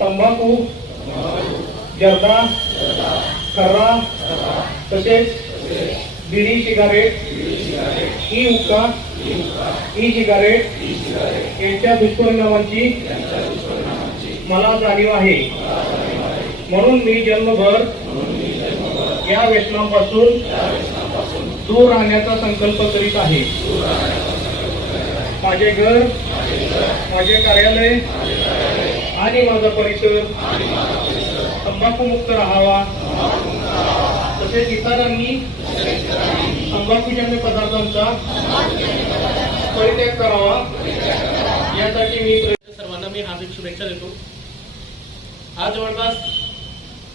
तंबाखू जर्दा खर्रा तसेच bidi cigarette e hookah e cigarette यांच्या दुष्परिणामांची मला जाणीव आहे. म्हणून मी जन्मभर या व्यसनापासून दूर राहण्याचा संकल्प करीत आहे. माझे घर माझे कार्यालय आणि माझा परिसर. तंबाखूमुक्त राहावा. तसेच इतरांनी तंबाखूजन्य पदार्थांचा परित्याग करावा. यासाठी मी सर्वांना मी हार्दिक शुभेच्छा देतो. हा जवळपास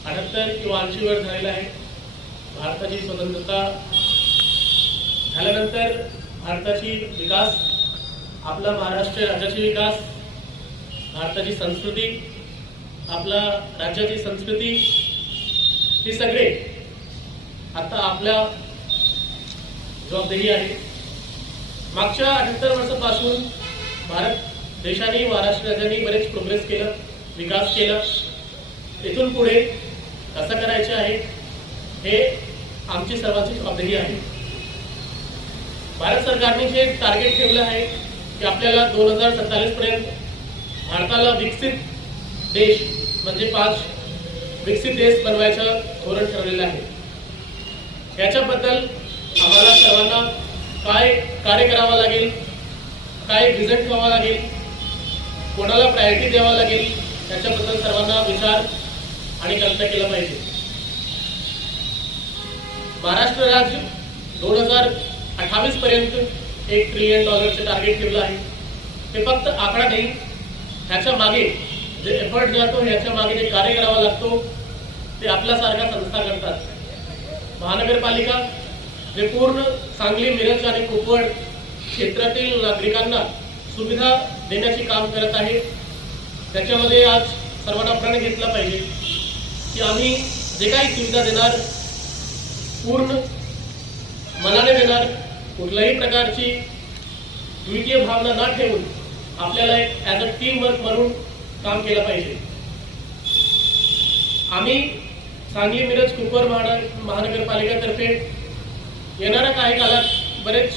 अठ्याहत्तर किंवा ऐंशी वर झालेला आहे भारताची स्वतंत्रता झाल्यानंतर भारताची विकास आपला महाराष्ट्र राज्याची विकास भारताची संस्कृती आपला राज्याची संस्कृती हे सगळे आता आपल्या जबाबदारी आहे. मागच्या अठ्याहत्तर वर्षापासून भारत देशाने महाराष्ट्र राज्याने बरेच प्रोग्रेस केलं विकास केला. इथून पुढे कसं करायचे आहे हे आमची सर्वांची जबाबदारी आहे. भारत सरकारने जे टार्गेट ठेवलं आहे की आपल्याला दोन हजार सत्तावीस पर्यंत भारताला विकसित देश म्हणजे पाच विकसित देश बनवायचं धोरण ठरलेलं आहे. याच्याबद्दल आम्हाला सर्वांना काय कार्य करावं लागेल काय रिझल्ट ठेवावा लागेल कोणाला प्रायोरिटी द्यावा लागेल त्याच्याबद्दल सर्वांना विचार आणि कल्पना केला पाहिजे. महाराष्ट्र राज्य दोन हजार अठ्ठावीस पर्यंत एक ट्रिलियन डॉलरचे टार्गेट ठेवलं आहे. ते फक्त आकडा नाही ह्याच्या मागे जे एफर्ट जातो ह्याच्या मागे जे कार्य करावा लागतो ते आपल्यासारख्या संस्था करतात. महानगरपालिका जे पूर्ण सांगली मिरज आणि कोकण क्षेत्रातील नागरिकांना सुविधा देण्याचे काम करत आहे. त्याच्यामध्ये आज सर्वांना प्रण घेतला पाहिजे की आम्ही जे काही सुविधा देणार पूर्ण मनाने देणार कुठल्याही प्रकारची द्वितीय भावना न ठेवून आपल्याला एक ॲज अ टीम वर्क म्हणून काम केलं पाहिजे. आम्ही सांगली मिरज कुपर महानगर महानगरपालिकेतर्फे येणाऱ्या काही काळात बरेच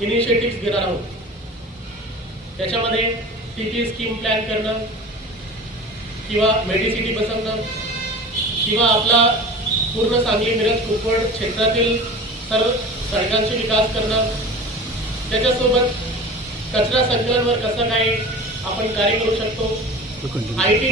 इनिशिएटिव्ह घेणार आहोत. त्याच्यामध्ये टी स्कीम प्लॅन करणं किंवा मेडिसिटी बसवणं किंवा आपला पूर्ण सांगली मिरज कुपवड क्षेत्रातील सर्व सडकांचे विकास करणं त्याच्यासोबत कचरा संकलनवर कसं काय आपण कार्य करू शकतो. I T